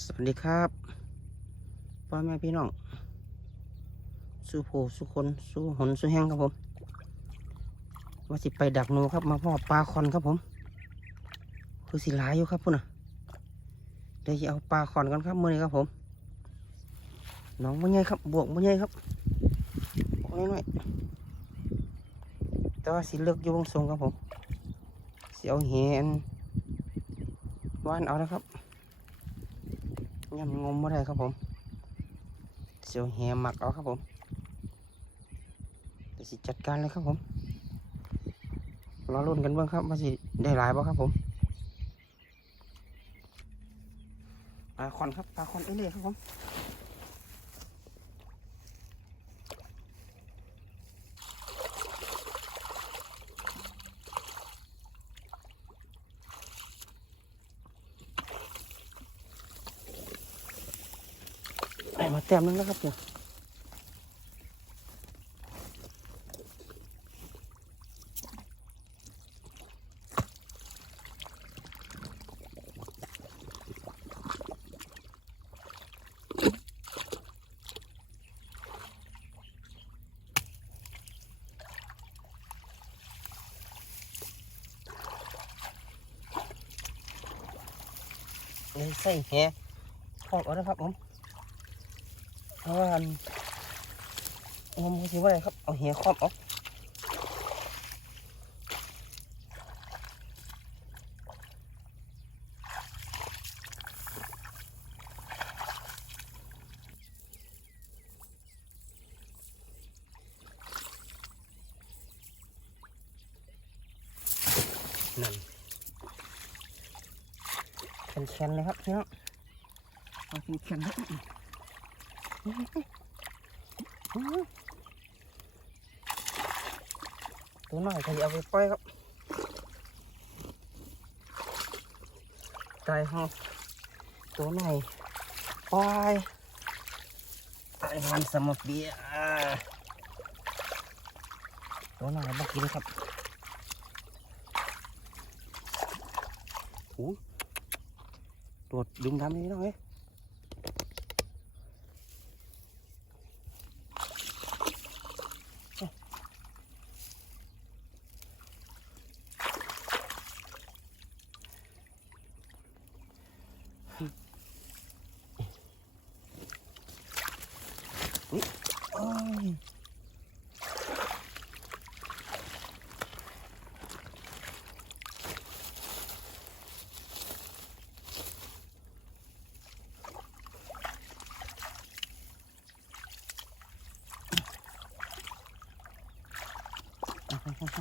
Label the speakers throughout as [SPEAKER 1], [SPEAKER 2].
[SPEAKER 1] สวัสดีครับพ่อแม่พี่น้องสู้โผสู้คนสู้หนสู้แห้งครับผมว่าสิไปดักหนูครับมาพ่อปลาคอนครับผม คือสิหลายอยู่ครับพุ่นน่ะเดี๋ยวจะเอาปลาคอนกันครับมือนี้ครับผมน้องมันใหญ่ครับบวกมันใหญ่ครับบวกน้อยๆแต่ว่าสิเลือกอยู่วงทรงครับผมสิเอาแหนว่านเอาแล้วครับ ยำงมม่ได้ครับผมเสียวแหหมักเอาครับผมแต่สิจัดการเลยครับผมรอรุ่นกันเบ้างครับว่าสิได้หลายบ่ครับผมปลาคอนครับปลาคอนเอเล่ครับผม แต้มนึงแล้วครับเนี่ยใส่แหครอบเอานะครับผม เพราะว่าอันงมก็สิว่าอะไรครับ เอาเหียครอบเอานั่นแข็งๆเลยครับพี่น้องเอาแข็งๆครับ ตัวหน่อยใครเอาไปปล่อยครับไก่ห้องตัวหน่อยปล่อยไก่หันสมเปีตัวหน่อยบักกินครับโอ้ตัวจดึงทำนี่หน่อยโอ้ย เห็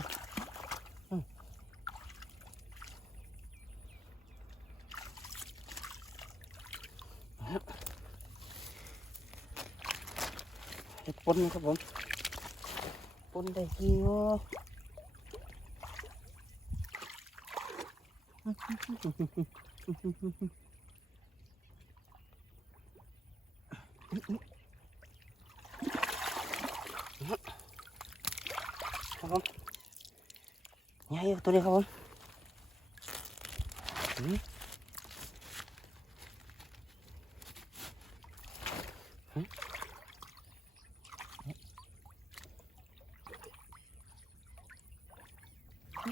[SPEAKER 1] ด ปนครับผมปนได้กี่วะครับผมใหญ่ตัวนี้ครับผมอืม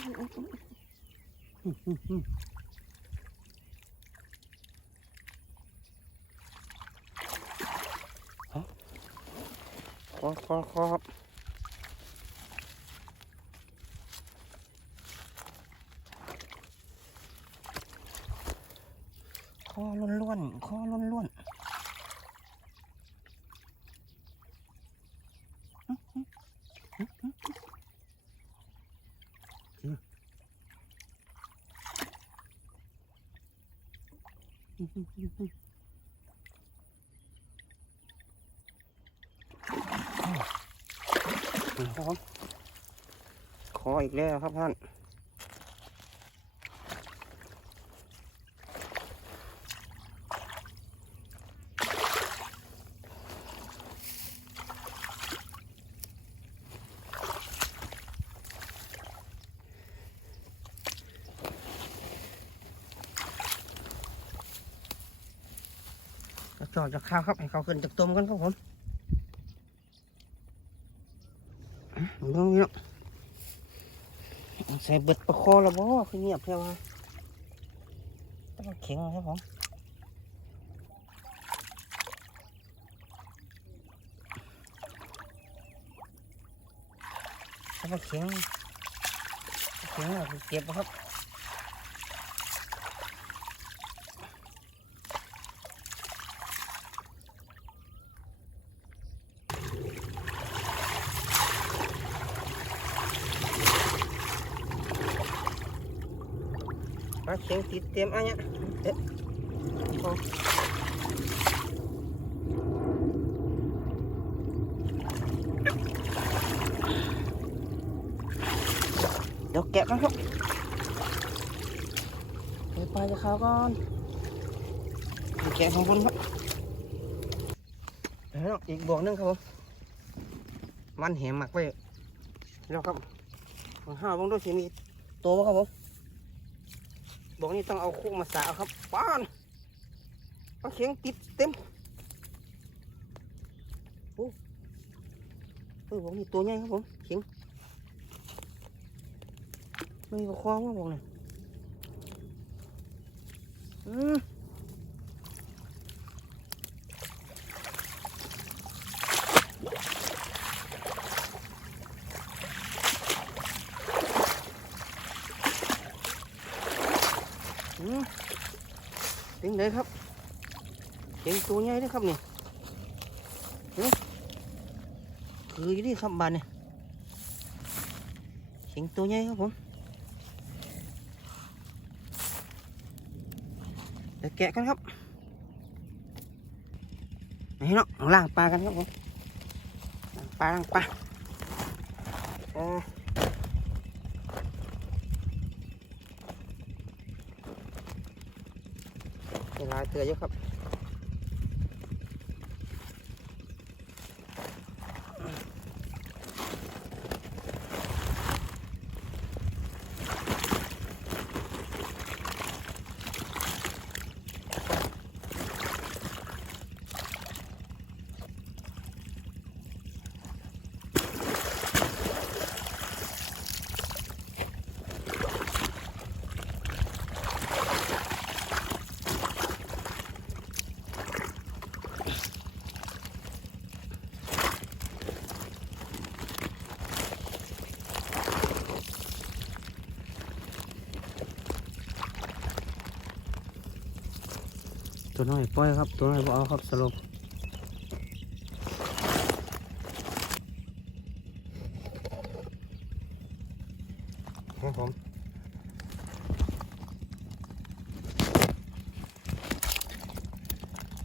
[SPEAKER 1] คอคอคอครับคอล้วนๆคอล้วนๆนี่ครับผม ขออีกแล้วครับท่าน จะจอดจากข้าวครับให้เขาขึ้นจากต้มกันครับผมอะลองนี่เนาะใส่เบิดประคอแล้วบ่คือเงียบแค่ว่าต้องแข็งครับผมถ้าว่าแข็งแข็งเราเก็บครับ ปลาเข็งติดเต็มอันเนี้ยเอ๊ะเดี๋ยวแกะกันครับเดี๋ยวปลาจะข้าวก่อนเดี๋ยวแกะของบนครับเดี๋ยวอีกบ่วงหนึงครับผมมันแหมหมักไว้แล้วครับห้าบางด้วยสิมีตัวบ่ครับผม บอกนี่ต้องเอาคุกมาสาครับป้านปลาเข็งติดเต็มโอ้เออบอกนี่ตัวใหญ่ครับผมเข็งไม่มีปลาคว้างว่าบอกเนี่ยอืมอืม เป็นไงครับเข็งตัวใหญ่เลยครับนี่คืออยู่นี่ครับบานเนี่ยเข็งตัวใหญ่ครับผมเดี๋ยวแกะกันครับนี่เนาะล่างปลากันครับผมล้างปลาล้างปลาเอ อเวลาเตือเยอะครับ ตัวน้อยปล่อยครับ ตัวน้อยบ่เอาครับสรุปครับผม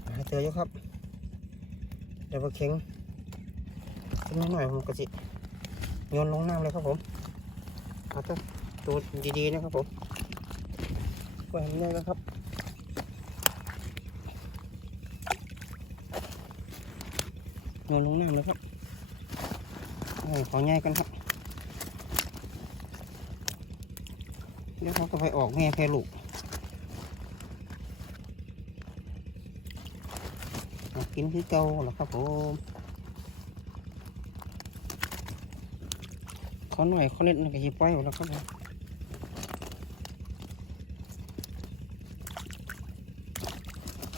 [SPEAKER 1] หาเจออยู่ครับ เดี๋ยวปลาเข็งขึ้นมาหน่อยผมก็สิโยนลงน้ำเลยครับผมเอาเถอะตัวดีๆนะครับผมไว้ให้มันได้แล้วครับ โยนลงน้ำเลยครับโอ้ยของ่ายกันครับ เดี๋ยวเขาก็ไปออกแม่แพรลูกเอากินคือเก่าหรอครับผมเขาหน่อยเขาเล็ดมันก็จะปล่อยแล้วครับผม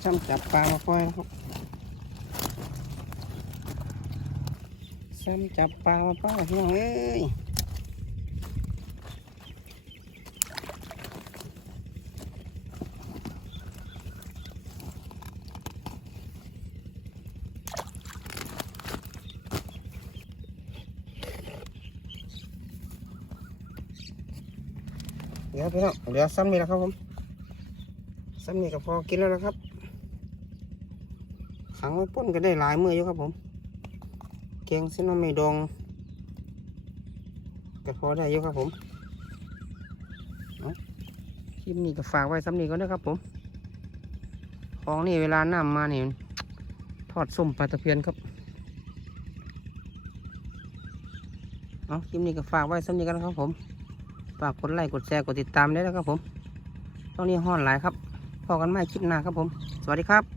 [SPEAKER 1] ช่ำจับปลามาปล่อยครับ ซ้ำจับปลามาป้าพี่น้องเอ้ยเดี๋ยวพี่น้องเหลือซ้ำนี่แล้วครับผมซ้ำนี่ก็พอกินแล้วนะครับขังไว้ป้นก็ได้หลายมืออยู่ครับผม แกงเส้นไม่ดองก็พอได้อยู่ครับผมคลิปนี้ก็ฝากไว้สำนีก่อนนะครับผม ของนี่เวลาน้ำมานี่ทอดส้มปลาตะเพียนครับเอาคลิปนี้ก็ฝากไว้สำนีกันนะครับผมฝากกดไลค์กดแชร์กดติดตามได้นะครับผมตอนนี้ห้อนหลายครับพอกันไม่คลิปหน้าครับผม สวัสดีครับ